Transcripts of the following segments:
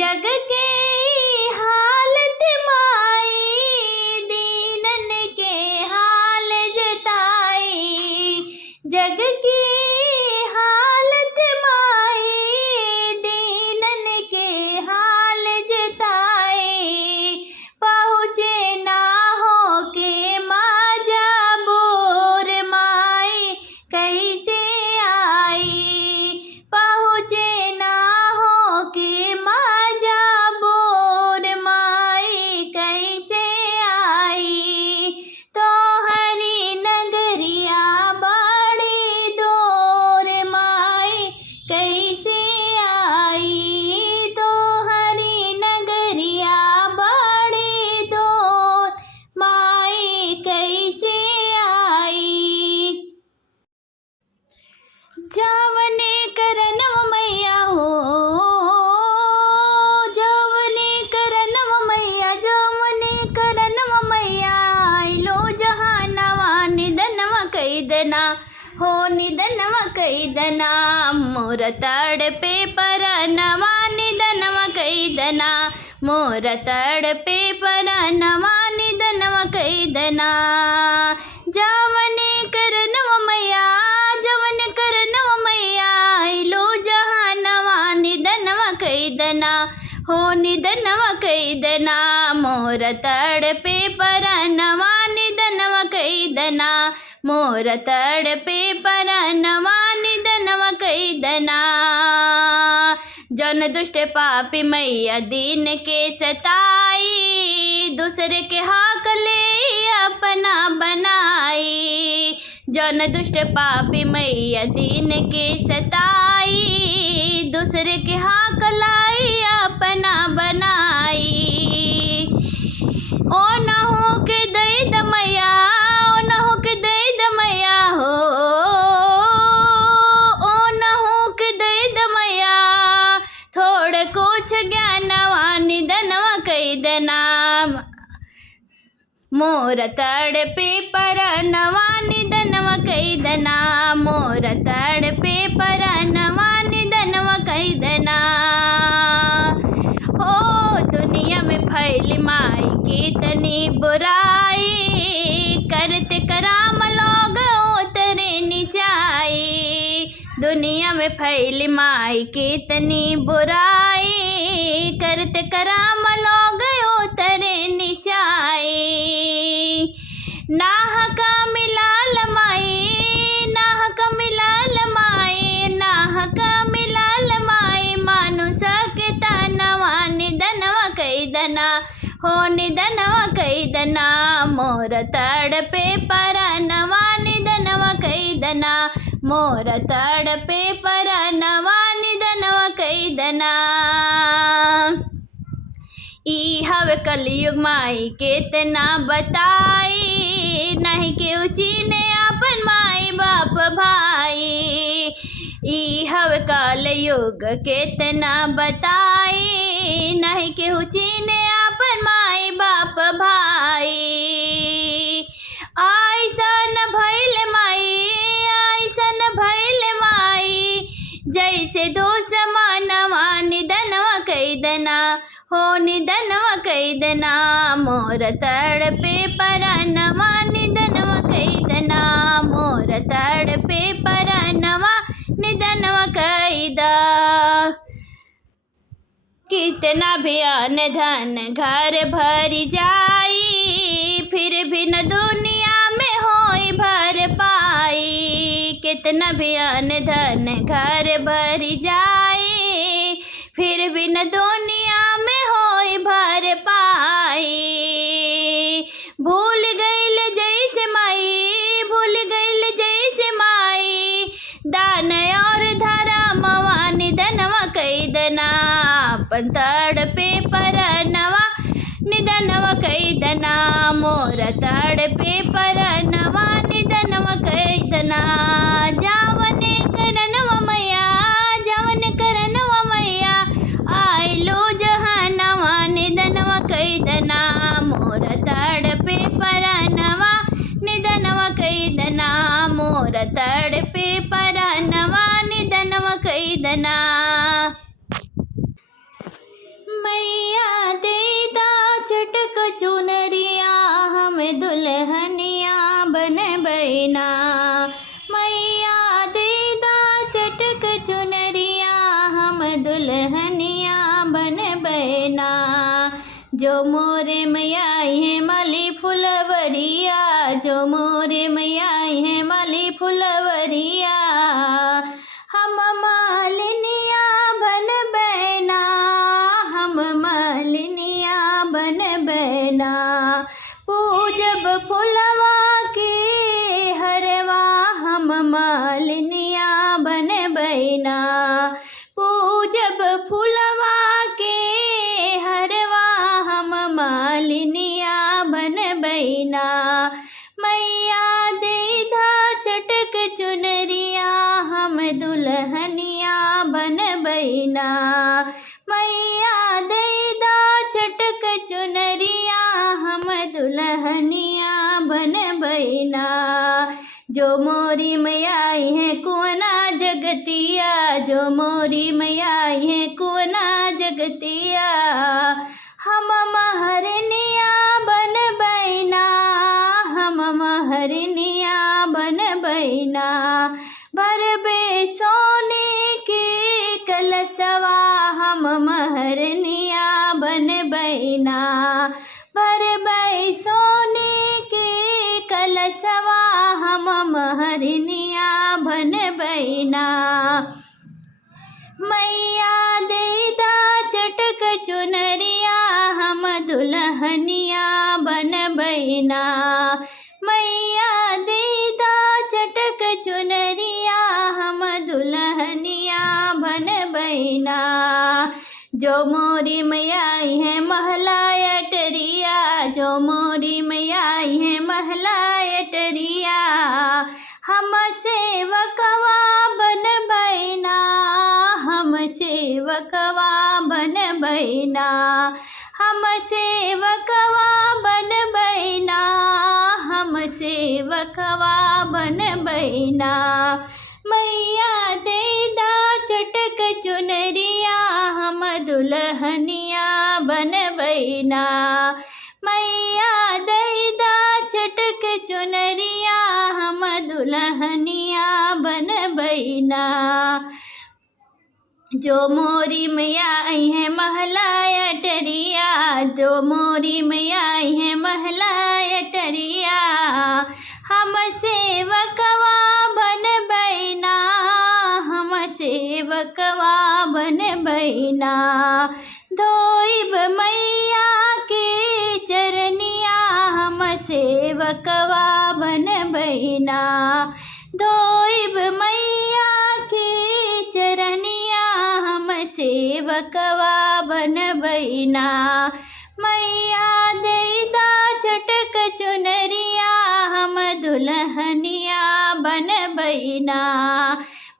जग के हालत माई, दीनन के हाल जताई। जग की हालत माई, दीनन के हाल जताई। पहुँचे ना हो के माजा बोर माई कैसे आई। पहुँचे ना हो के माजा बोर माई कैसे आई। तो हरी नगरिया बड़ी दूर माई कैसे आई। तो हरी नगरिया बड़ी दूर माई कैसे आई। जावने करनव मैया हो, जावने करनव मैया, जावने करनव मैया। आइलो जहानवा निधनवा कैदना हो, निधनवा कैदना। मोर तड़पे परनवा निधनवा कैदना, मोर तड़पे परनवा निधनवा कैदना। जावने करनव मैया, जवन करनव मैया। आइलो जहानवा निधनवा कैदना हो, निधनवा कैदना। मोर तड़पे परनवा निधनवा कैदना, मोर तड़पे परनवा निधनवा कैदना। जन दुष्ट पापी मैया दीन के सताई, दूसरे के हक ले अपना बनाई। जन दुष्ट पापी मैया दीन के सताई, दूसरे के हक लाई अपना बनाई। ओ न हो के दई दमैया, ओ न हो के दई दमैया हो, ओ न हो के दई दमैया। थोड़ कुछ ज्ञानवा निधनवा कैदना, मोर तड़पे परनवा निधनवा कैदना, मोर तड़पे परनवा निधनवा कैदना। ओ दुनिया में फैली माई कितनी बुराई, करते कराम लोग उतरे नीचाई। दुनिया में फैली माई कितनी बुराई, करते कराम लोग उतरे नीचाई। नाहक मिलाल माई, नाहक मिलाल माई, नाहक मिलाल माई। मानुष के तनवा निधनवा कैदना हो, निधनवा कैदना। मोर तड़पे परनवा निधनवा कैदना, मोर तड़पे परनवा निधनवा कैदना। ई हव कलयुग माई केतना बताई, नहीं केहू चीने अपन माई बाप भाई। ई हव कलयुग केतना बताई, नहीं केहू चीने अपन माई बाप भाई। ऐसन भइल माई, ऐसन भइल माई, जैसे दुश्मनवा निधनवा कैदना हो, निधनवा कैदना। मोर तड़पे परनवा निधनवा कैदना, मोर तड़पे परनवा निधनवा कैदा। कितना भी अन्न धन घर भरी जाई, फिर भी न दुनिया में होई भर पाई। कितना भी अन्न धन घर भरी जाई, फिर भी न दुनिया में होई भर पाई। भूल गईल जैसे माई, भूल गईल जैसे माई, दान और धर्मवा निधनवा कैदना। अपन तड़पे परनवा निधनवा कैदना, मोर तड़पे परनवा निधनवा कैदना। जावने करनवा मैया, जावन करनवा मैया। आइलो जहानवा निधनवा कैदना, मोर तड़पे परनवा निधनवा कैदना, मोर तड़पे परनवा निधनवा कैदना। बैना। जो मोरे मैया आई है माली फुलवरिया, जो मोरे मैया आई है माली फुलवरिया। हम मालिनिया बन बैना, हम मालिनिया बन बैना। पूजब फुलवा की हरवा, हम मालिनिया बन बैना। पूजब फुलवा के हरवा, हम मालिनिया बन बैना। मैया देदा चटक चुनरिया, हम दुल्हनिया बन बैना। मैया देदा चटक चुनरिया, हम दुल्हनिया बन बैना। जो मोरी मैया आई है कुवना जगतिया, जो मोरी मैया आई है कुवना जगतिया। हम महरनिया बन बैना, हम महरनिया बन बैना। भरबे सोने की कलशवा, हम महरनिया बन बैना। भरबे सोने की कलशवा, हम महरनिया बन बैना। मैया देदा चटक चुनरिया, हम दुल्हनिया बन बैना। मैया देदा चटक चुनरिया, हम दुल्हनिया बन बैना। जो मोरी मैया आई है महला अटरिया, जो मोरी मैया आई है महला अटरिया। हम सेवकवा बन बैना, हम सेवकवा बन बैना। हम सेवकवा बन बैना, हम सेवकवा बन बैना। मैया देदा चटक चुनरिया, हम दुल्हनिया बन बैना। मैया देदा चटक चुनरिया, हम दुल्हनिया बन बैना। जो मोरी मैया आई है महला अटरिया, जो मोरी मैया आई है महला अटरिया। हम सेवकवा बन बैना, हम सेवकवा बन बैना। धोइब मैया के चरनिया, हम सेवकवा बन बैना। धोइब मैया के चरनिया, हम सेवकवा बन बैना। मैया देदा चटक चुनरिया, हम दुल्हनिया बन बैना।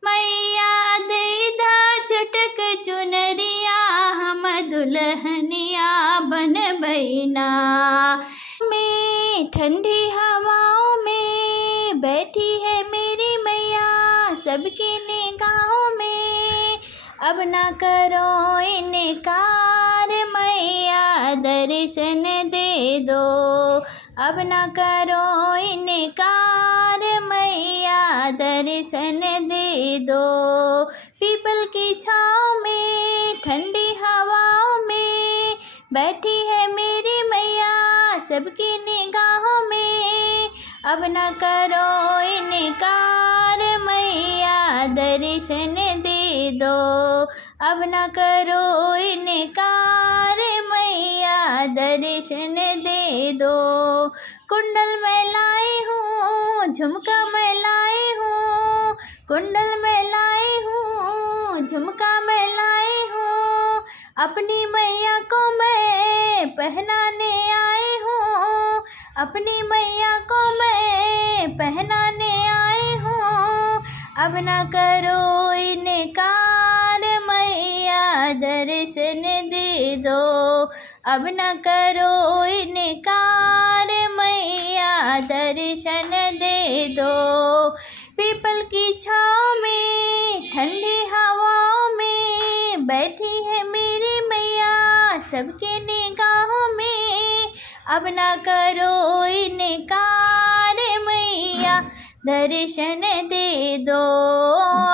मैया देदा चटक चुनरिया, हम दुल्हनिया बन बैना। में ठंडी हवाओं में बैठी है मेरी मैया, सबकी निगाहों में अब ना करो इनकार। मैया दर्शन दे दो, अब ना करो इनकार। मैया दर्शन दे दो। पीपल की छाँव में ठंडी हवाओं में बैठी है मेरी मैया, सबकी निगाहों में अब न करो इनकार। मैया दर्शन दे दो, अब न करो इनकार। मैया दर्शन दे दो। कुंडल मैं लाई हूँ, झुमका मैं लाई हूँ, कुंडल मैं लाई हूँ, झुमका मैं लाई हूँ। अपनी मैया को मैं पहनाने आई हूँ, अपनी मैया को मैं पहनाने आई हूँ। अब न करो इनकार। मैया दर्शन दे दो, अब न करो इनकार। मैया दर्शन दे दो। पीपल की छाँव में ठंडी हवाओं में बैठी है मेरी मैया, सबके निगाहों में अब न करो इनकार। मैया दर्शन दे दो,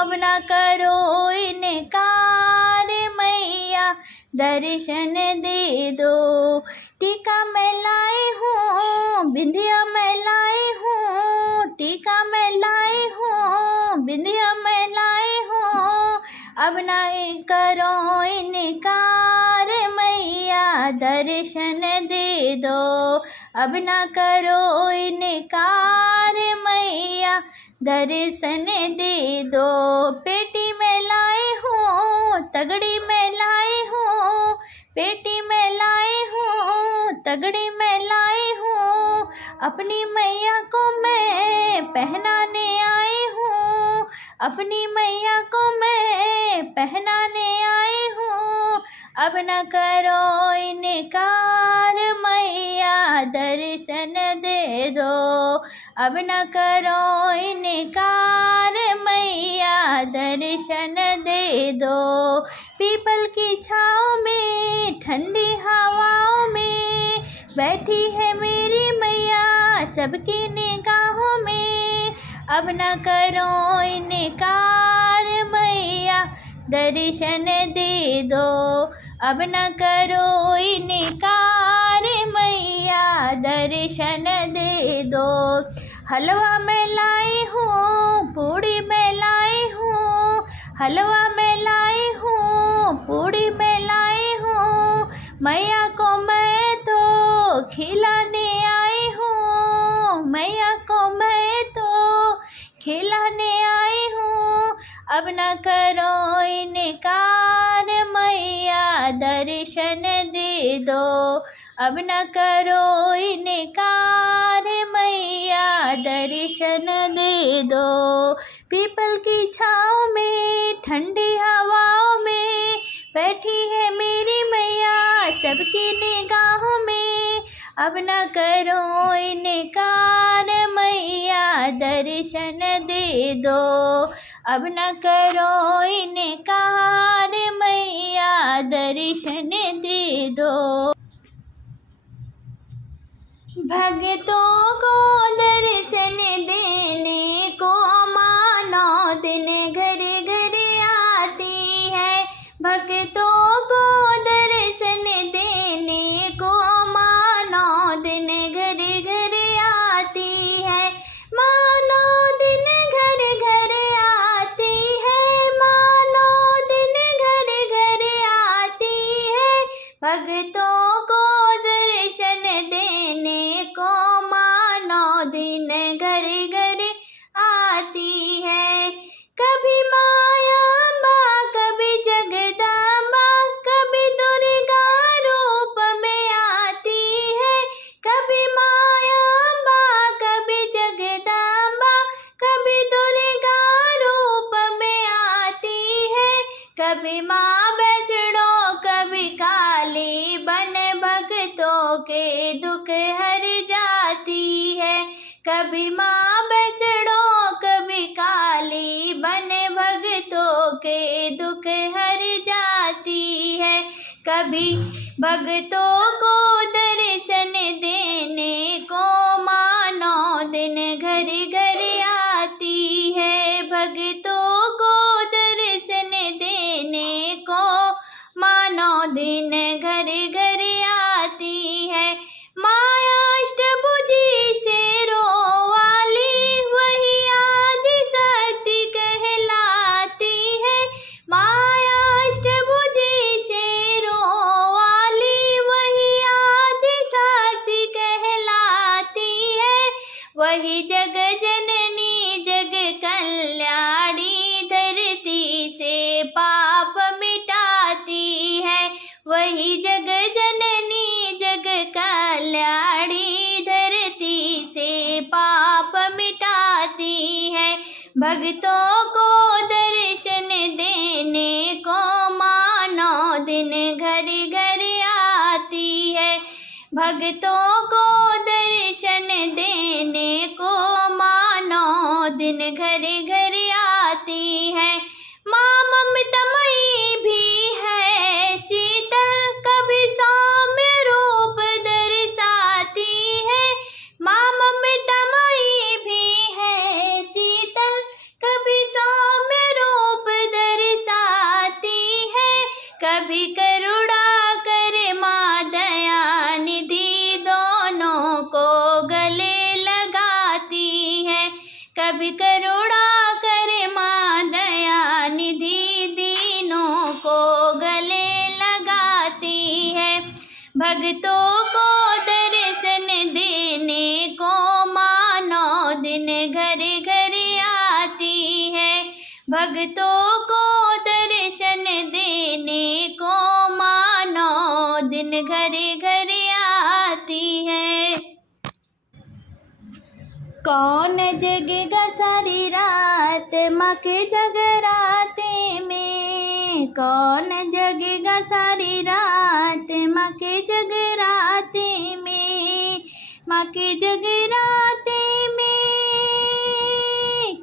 अब न करो इनकार। मैया दर्शन दे दो। टीका मैं लाई हूँ, बिंदिया मैं लाई हूँ, टीका मैं लाई हूँ, बिंदिया मैं लाई हूँ। अब ना करो इनकार मैया, दर्शन दे दो। अब ना करो इनकार मैया, दर्शन दे दो। पेटी में लाई हूँ, तगड़ी में लाई हूँ, पेटी में लाई हूँ, तगड़ी में लाई हूँ। अपनी मैया को मैं पहनाने आई हूँ, अपनी मैया को मैं पहनाने आई हूँ। अब न करो इनकार मैया, दर्शन दे दो। अब न करो इनकार मैया, दर्शन दे दो। पीपल की छाँव में, ठंडी हवाओं में बैठी है मेरी मैया, सबकी निगाहों में। अब न करो इनकार मैया, दर्शन दे दो। अब न करो इनकार मैया, दर्शन दे दो। हलवा मैं लाई हूँ, पूड़ी मैं लाई हूँ, हलवा मैं लाई हूँ, पूड़ी मैं लाई हूँ। मैया को मैं तो खिलाने आई हूँ, मैया को मैं तो खिलाने आई हूँ। अब न करो इनकार मैया, दर्शन दे दो। अब न करो इनकार मैया, दर्शन दे दो। पीपल की छाँव में, ठंडी हवाओं में बैठी है मेरी मैया, सबकी निगाहों में। अब न करो इनकार मैया, दर्शन दे दो। अब न करो इनकार मैया, दर्शन दे दो। भक्तों को दर्शन देने को माँ 9 दिन घर घर आती है। भक्तों को दर्शन देने को माँ 9 दिन घर घर आती है। माँ 9 दिन घर घर आती है, माँ 9 दिन घर घर आती है। भक्तों को दर्शन देने को माँ 9 दिन घर घर आती है। कभी माया माँ, कभी जगदम्बा, कभी दुर्गा रूप में आती है। कभी माया माँ, कभी जगदम्बा, कभी दुर्गा रूप में आती है। कभी माँ वैष्णो, कभी काली बन भक्तों के दुख हर जाती है। कभी माँ वैष्णो, कभी काली बन भक्तों के दुख हर जाती है। कभी भक्तों को दर्शन देने को माँ 9 दिन घर घर आती है। भक्तों को दर्शन देने को माँ 9 दिन घर घर आती है। माया अष्टभुजी शेरों वाली, वही आदि शक्ति कहलाती है। माया अष्टभुजी शेरों वाली, वही आदि शक्ति कहलाती है। वही जग जननी जग कल्याणी, धरती से पाप मिटाती है। वही जग जननी जग कल्याणी, धरती से पाप मिटाती है। भक्तों को दर्शन देने को माँ 9 दिन घर घर आती है। भक्तों को दर्शन देने को माँ 9 दिन घर घर आती है। माँ ममतामयी भी है शीतल, कभी सौम्य रूप दर्शाती है। माँ ममतामयी भी है शीतल, कभी सौम्य रूप दर्शाती है। कभी करुणा भक्तों को दर्शन देने को माँ 9 दिन घर घर आती है। भक्तों को दर्शन देने को माँ 9 दिन घर घर आती है। कौन जगेगा सारी रात माँ के जगराते में। कौन जगेगा सारी रात माँ के जगराते में। माँ के जगराते में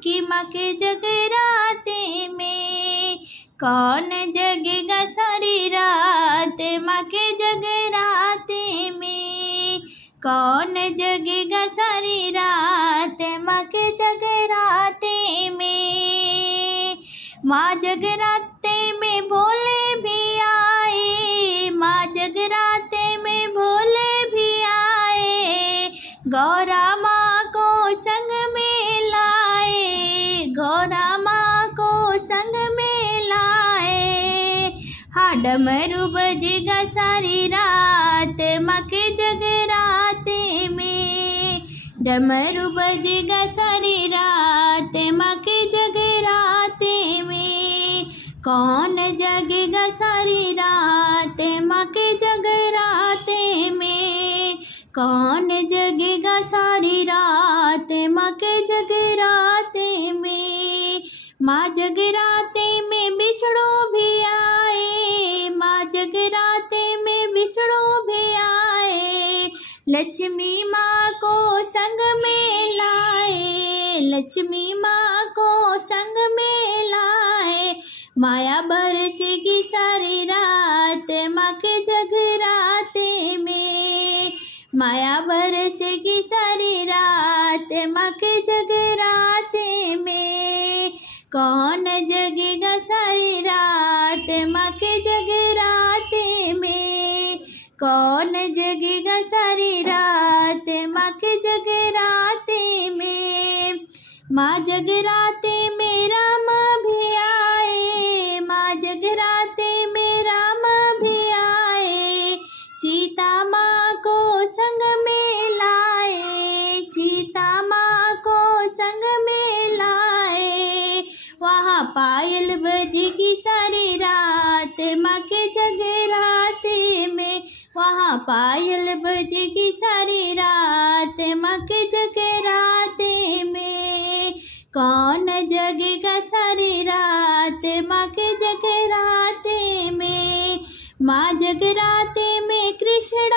कि माँ के जगराते में। कौन जगेगा सारी रात माँ के जगराते में। कौन जगेगा सारी रात माँ के जगराते में। माँ जगराते में भोले भी आए। माँ जगराते में भोले भी आए। गौरा माँ को संग में लाए। गौरा माँ को संग में लाए। हाँ डमरू बजेगा सारी रात माँ के जगराते में। डमरू बजेगा सारी रात माँ के जगराते में। कौन जगेगा सारी रात माँ के जगराते में। कौन जगेगा सारी रात माँ के जगराते में। माँ जगराते में विष्णु भी आए। माँ जगराते में विष्णु भी आए। लक्ष्मी माँ को संग में लाए। लक्ष्मी माँ को संग में लाए। माया बरसेगी सारी रात माँ के जगराते में। माया बरसेगी सारी रात माँ के जगराते में। कौन जगेगा सारी रात माँ के जगराते में। कौन जगेगा सारी रात माँ के जगराते में। माँ जगराते में राम भी आए। माँ जगराते में राम भी आए। सीता माँ को संग में लाए। सीता माँ को संग में लाए। वहाँ पायल बजेगी सारी रात माँ के जगराते में। वहाँ पायल बजेगी सारी रात माँ के जगराते में। कौन जगेगा सारी रात माँ के जगराते में। माँ जगराते में कृष्ण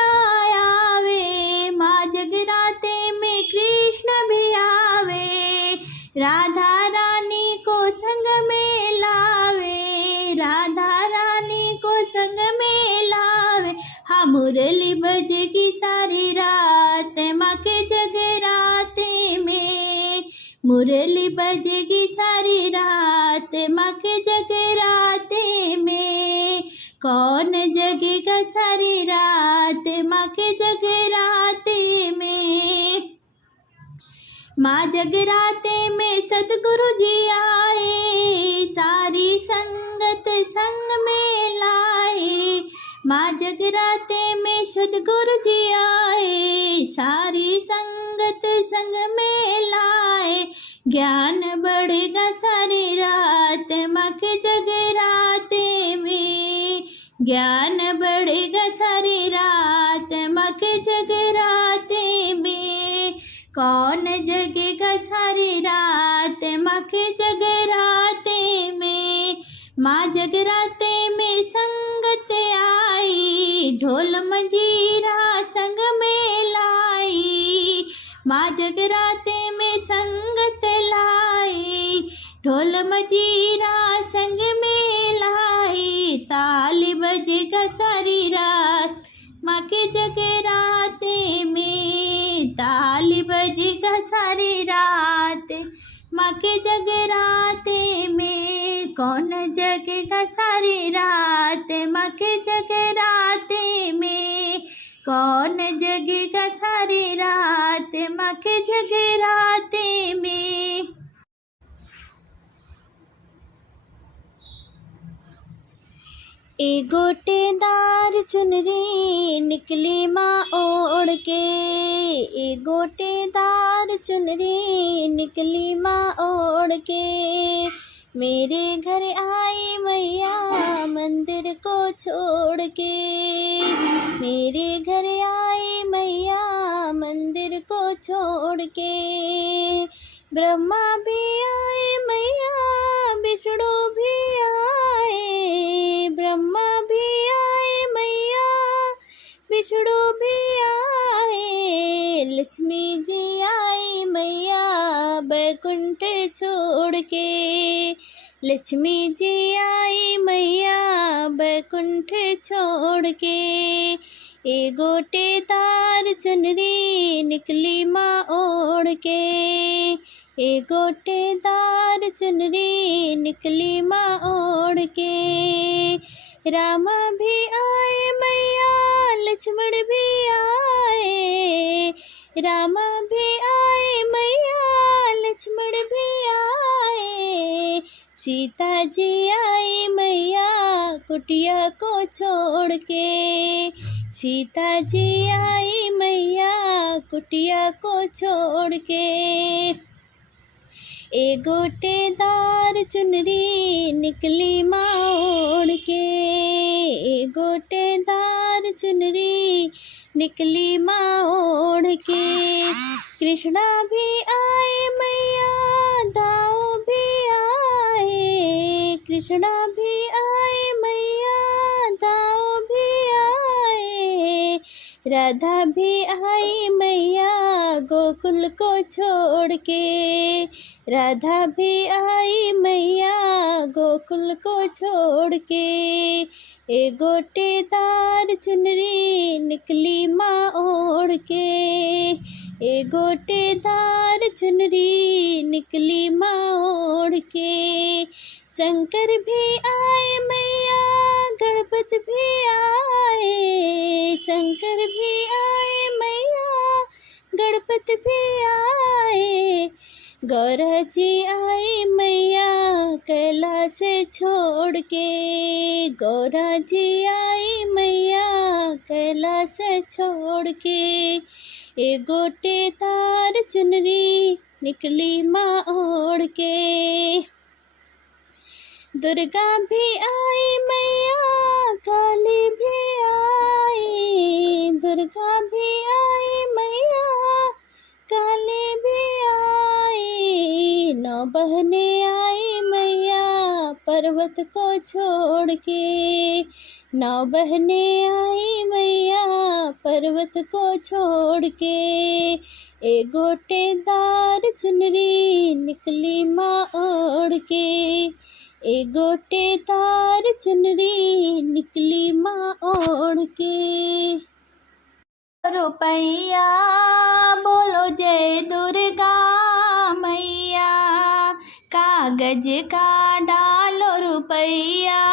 आवे। माँ जगराते में कृष्ण भी आवे। राधा रानी को संग में लावे। राधा रानी को संग में लावे। हाँ मुरली बजेगी सारी रात माँ के जगराते में। मुरली बजेगी सारी रात माँ के जगराते में। कौन जगेगा सारी रात माँ के जगराते में। माँ जगराते में सतगुरु जी आए। सारी संगत संग में लाए। माँ जगराते में सतगुरु जी आए। सारी संगत संग में लाए। ज्ञान बढ़ेगा सारी रात माँ के जगराते में। ज्ञान बढ़ेगा सारी रात माँ के जगराते में। कौन जगेगा सारी रात माँ के जगराते में। माँ जगराते में संगत आई। ढोल मंजीरा संग में लाई। माँ जगराते में संगत लाई। ढोल मंजीरा संग में लाई। ताली बजेगा सारी रात माँ के जगराते में। ताली बजेगा सारी रात माँ के जगराते में। कौन जगेगा सारी रात माँ के जगराते में। कौन जगेगा सारी रात माँ के जगराते में। ए गोटेदार चुनरी निकली माँ ओढ़ के, ए गोटेदार चुनरी निकली माँ ओढ़ के, मेरे घर आई मैया मंदिर को छोड़ के, मेरे घर आई मैया मंदिर को छोड़ के। ब्रह्मा भी आए मैया विष्णु भी आए, ब्रह्मा भी आए मैया विष्णु भी आए, लक्ष्मी जी आई मैया बैकुंठ छोड़ के, लक्ष्मी जी आई मैया बैकुंठ छोड़ के। ए गोटेदार चुनरी निकली माँ ओढ़ के, ए गोटेदार चुनरी निकली माँ ओढ़ के। रामा भी आए मैया लक्ष्मण भी आए, रामा भी आए मैया लक्ष्मण भी आए, सीता जी आई मैया कुटिया को छोड़ के, सीता जी आई मैया कुटिया को छोड़ के। ए गोटेदार चुनरी निकली माँ ओढ़ के, ए गोटेदार चुनरी निकली माँ ओढ़ के। कृष्णा भी आए मैया दाऊ भी आए, कृष्णा भी आए मैया दाऊ भी आए, राधा भी आई मैया गोकुल को छोड़ के, राधा भी आई मैया गोकुल को छोड़ के। ए गोटेदार चुनरी निकली माँ ओढ़ के, ए गोटेदार चुनरी निकली माँ ओढ़ के। शंकर भी आए मैया गणपति भी आए, शंकर भी आए मैया गणपति भी आए, गौरा जी आई मैया कैलाश छोड़ के, गौरा जी आई मैया कैलाश छोड़ के। ए गोटेदार चुनरी निकली माँ ओढ़ के। दुर्गा भी आई मैया काली भी आई, दुर्गा भी आई मैया काली भी आई, नौ बहने आई मैया पर्वत को छोड़ के, नौ बहने आई मैया पर्वत को छोड़ के। ए गोटेदार चुनरी निकली माँ ओढ़ के, ए गोटेदार चुनरी निकली माँ ओढ़ के। रुपैया बोलो जय दुर्गा मैया, कागज का डालो रुपैया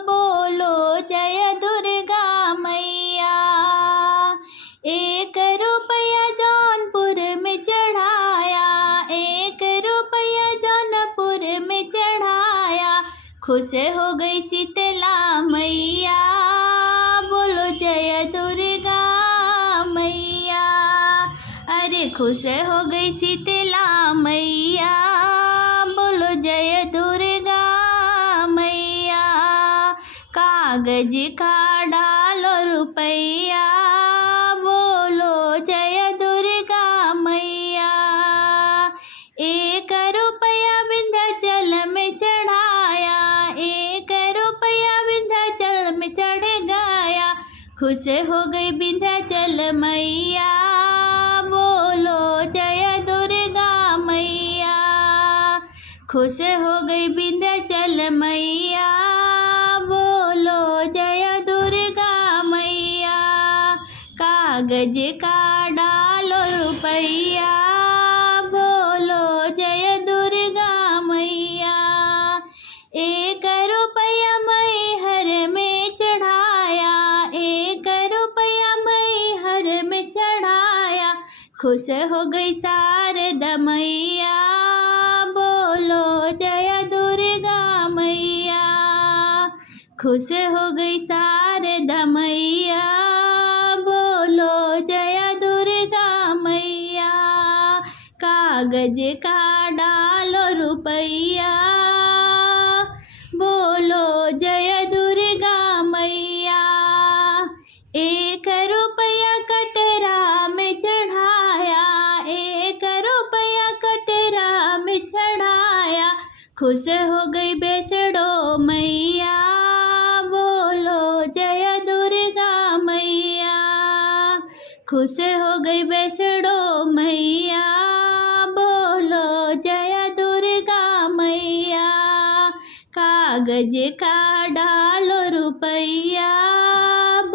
बोलो जय दुर्गा मैया। एक रुपया जौनपुर में चढ़ाया, एक रुपया जौनपुर में चढ़ाया, खुश हो गई शीतला मैया बोलो जय दुर्गा मैया। अरे खुश हो गई शीतला मैया बोलो जय दुर्गा मैया। कागज का डालो रुपैया बोलो जय दुर्गा मैया। एक रुपया विंध्याचल में चढ़ाया, एक रुपया विंध्याचल में चढ़ गया, खुश हो गई विंध्याचल मैया बोलो जय दुर्गा मैया। खुश हो गई विंध्याचल मैया बोलो जय दुर्गा मैया। कागज का डालो रुपैया बोलो जय दुर्गा मैया। एक रुपया मैहर में चढ़ाया, एक रुपया मैहर में चढ़ाया, खुश हो गई शारदा मैया बोलो जय दुर्गा मैया। खुश हो गई शारदा मैया, बोलो जय दुर्गा मैया। कागज का डालो रुपैया, बोलो जय दुर्गा मैया। 1 रुपया कटरा में चढ़ाया, 1 रुपया कटरा में चढ़ाया। खुश हो गई बेसड़ो मैया, बोलो जय दुर्गा मैया। खुश हो गई बेसड़ो मैया, बोलो जय दुर्गा मैया। कागज का डालो रुपैया,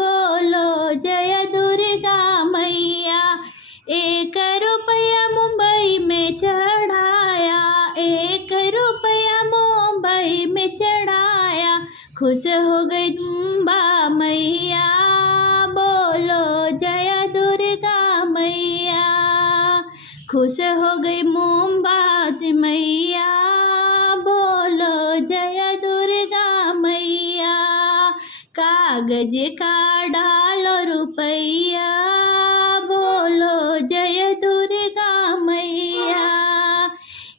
बोलो जय दुर्गा मैया। 1 रुपया मुंबई में चढ़ाया, 1 रुपया मुंबई में चढ़ाया। खुश हो गई मुंबा मैया, बोलो जय दुर्गा मैया। खुश हो गई मोमबात मैया, बोलो जय दुर्गा मैया। कागज का डालो रुपैया, बोलो जय दुर्गा मैया।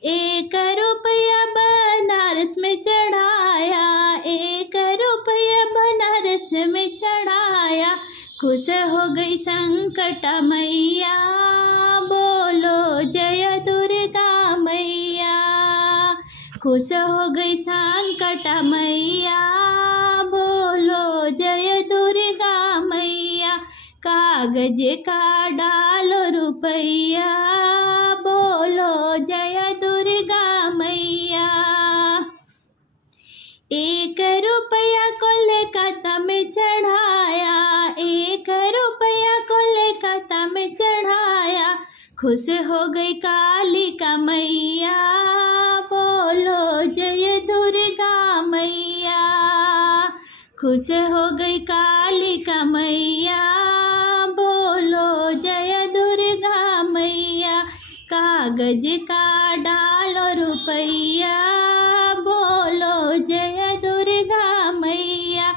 1 रुपया बनारस में चढ़ाया, 1 रुपया बनारस में चढ़ाया। खुश हो गई संकटा मैया, बोलो जय दुर्गा मैया। खुश हो गई संकटा मैया, बोलो जय दुर्गा मैया। कागज का डालो रुपैया, बोलो जय दुर्गा मैया। 1 रुपया कोलकाता में चढ़ाया, 1 रुपया कोलकाता में चढ़ाया। खुश हो गई कालिका मैया, बोलो जय दुर्गा मैया। खुश हो गई कालिका मैया, बोलो जय दुर्गा मैया। कागज का डालो रुपैया, बोलो जय दुर्गा मैया।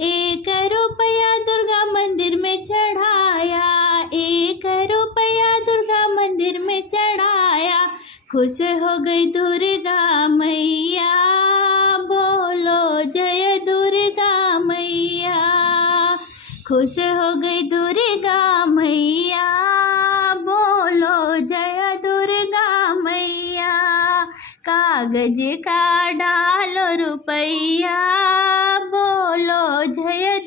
1 रुपया दुर्गा मंदिर में चढ़ाया, 1 रुपया दुर्गा मंदिर में चढ़ाया। खुश हो गई दुर्गा मैया, बोलो जय दुर्गा मैया। खुश हो गई दुर्गा मैया, बोलो जय दुर्गा मैया। कागज का डालो रुपैया, बोलो जय